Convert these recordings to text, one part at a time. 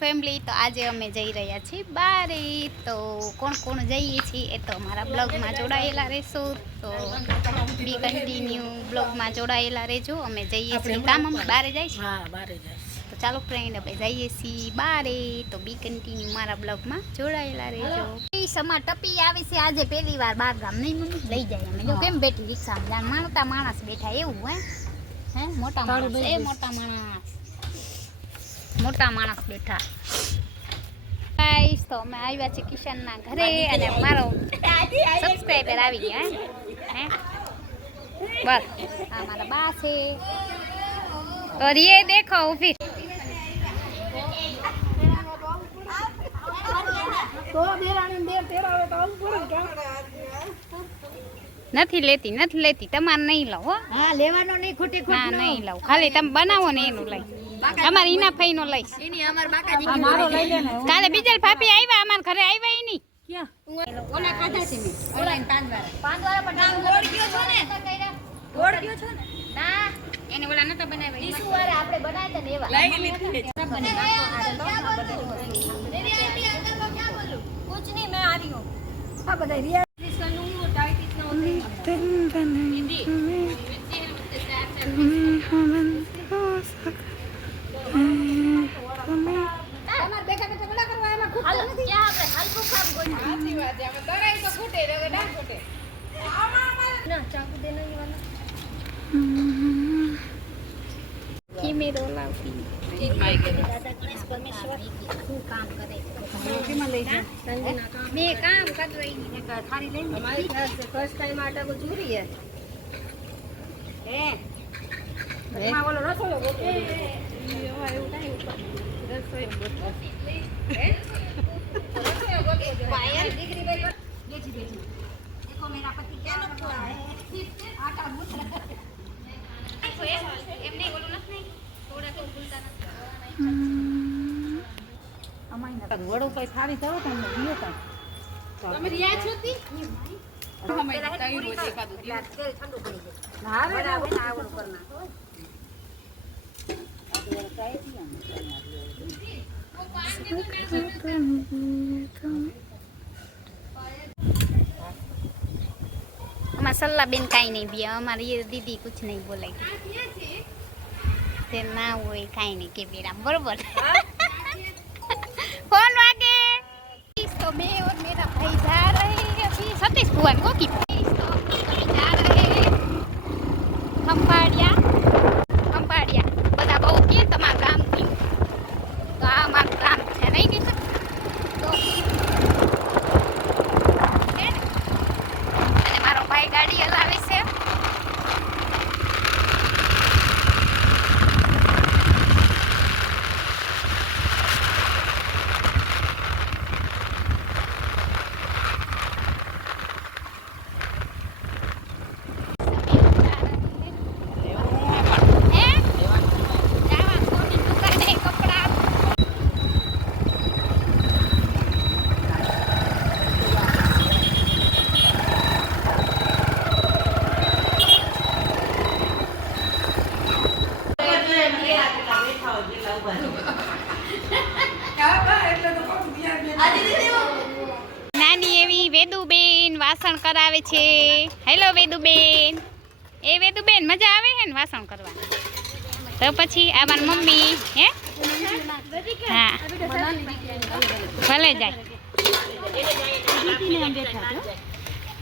Family, તો આજે અમે જઈ રહ્યા છીએ બારે. તો કોણ કોણ જઈએ છીએ એ તો અમારા બ્લોગમાં જોડાયેલા રહેશો. તો બી કન્ટિન્યુ બ્લોગમાં જોડાયેલા રહેજો. અમે જઈએ છીએ કામ, અમે બારે જાય છે. હા, બારે જાય. તો ચાલો ફ્રેન્ડ, અમે જઈએ છીએ બારે. તો બી કન્ટિન્યુ મારા બ્લોગમાં જોડાયેલા રહેજો. સમા ટપી આવી છે આજે પહેલી વાર બાર ગામ. નહીં મમ્મી લઈ જાય અમે. જો કેમ બેઠી રિક્ષામાં, માણતા માણસ બેઠા એવું હે મોટા માણસ, મોટા માણસ, મોટા માણસ બેઠા. ગાઈસ, તો અમે આવ્યા છે કિશનના ઘરે અને મારો સબસ્ક્રાઇબર આવી ગયા હે બસ. આ મારા બા છે. और ये देखो फिर નથી લેતી તમારે નહીં લઉં. હા, લેવાનો નહીં, ખોટી ખોટી ના નહીં લઉં. ખાલી તમે બનાવો ને એનું લઈ. અમારે ઈના ફઈ નો લઈશ. કાલે બીજલ ભાભી આવ્યા અમાર ઘરે આવ્યા ઈ ની. ક્યાં? ઓલા ખાધા છે મે. ઓલા પાંદવાળા પણ ગોળ ગયો છો ને? ગોળ ગયો છો ને? ના, એને ઓલા નતા બનાવ્યા. ઈસુ વારે આપણે બનાવ્યા ને એવા. લઈ લીધી. कुछ नहीं, मैं आ रही हूँ. हाँ बताइए रिया नु डायबिटीज ना होते हिंदी हमार बेटा बेटा बड़ा करवा में खूब नहीं क्या આપણે હલકો કામ કોઈ સાચી વાત છે. અમે દરાઈ તો ફૂટે રે ના ફૂટે. ના ચાકુ દેના ये वाला की मेरो लाफी ठीक माई के दादा गणेश परमेश्वर खूब काम करे. કેમાં લઈ જા સંજના કામ મે કામ કર રહી હું. એક થારી લઈ हमारे घर से फर्स्ट टाइम आटा को चूरी है માં બોલો રસોઈ ગોતો એ એવું કાઈ રસોઈ ગોતો હે રસોઈ ગોતો પાયલ દીકરી ભાઈ બેજી देखो मेरा पति क्या लगता है आटा गूंथ रहा है. એમ નહીં બોલું નથી થોડા તો ભૂલતા નથી. અમાય વડો કોઈ થાવી કરો તમને દિયો તા તમે રિયા છો તી અમે તાઈ બોલી એકાદું દિયો ઠંડુ પડી ગયું. ના આવે ના આવડું કર નાખો. આ ટ્રાય हमारा सल्ला बेन काई नहीं भी हमारी ये दीदी कुछ नहीं बोलेगी. ते ना वो काई नहीं के बेरा बरोबर. फोन वागे. तो मैं और मेरा भाई जा रहे हैं अभी सतीश भुवन को की तो अभी जा रहे हैं खंभाड़िया बता बहु के તમારા ગામ થી. તો આ મારું ગામ છે નહીં કે તો અને મારો ભાઈ ગાડી હલાવે છે. નાની એવી વેદુબેન વાસણ કરાવે છે. હેલો વેદુબેન. એ વેદુબેન મજા આવે છે ને વાસણ કરવા? તો પછી આ મારી મમ્મી હે હા ભલે જાય.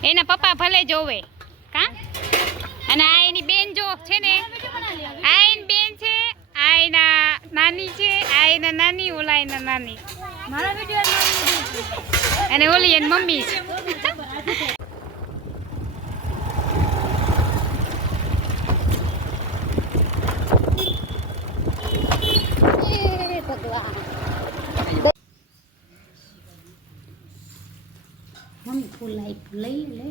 એના પપ્પા ભલે જોવે કા. અને આ એની બેન જો છે ને, આ એની બેન છે, આ એના નાની છે, આ એના નાની, ઓલા એના નાની, મારા વિડિયો અને ઓલી એની મમ્મી છે. મમ્મી ફૂલ લઈ લે.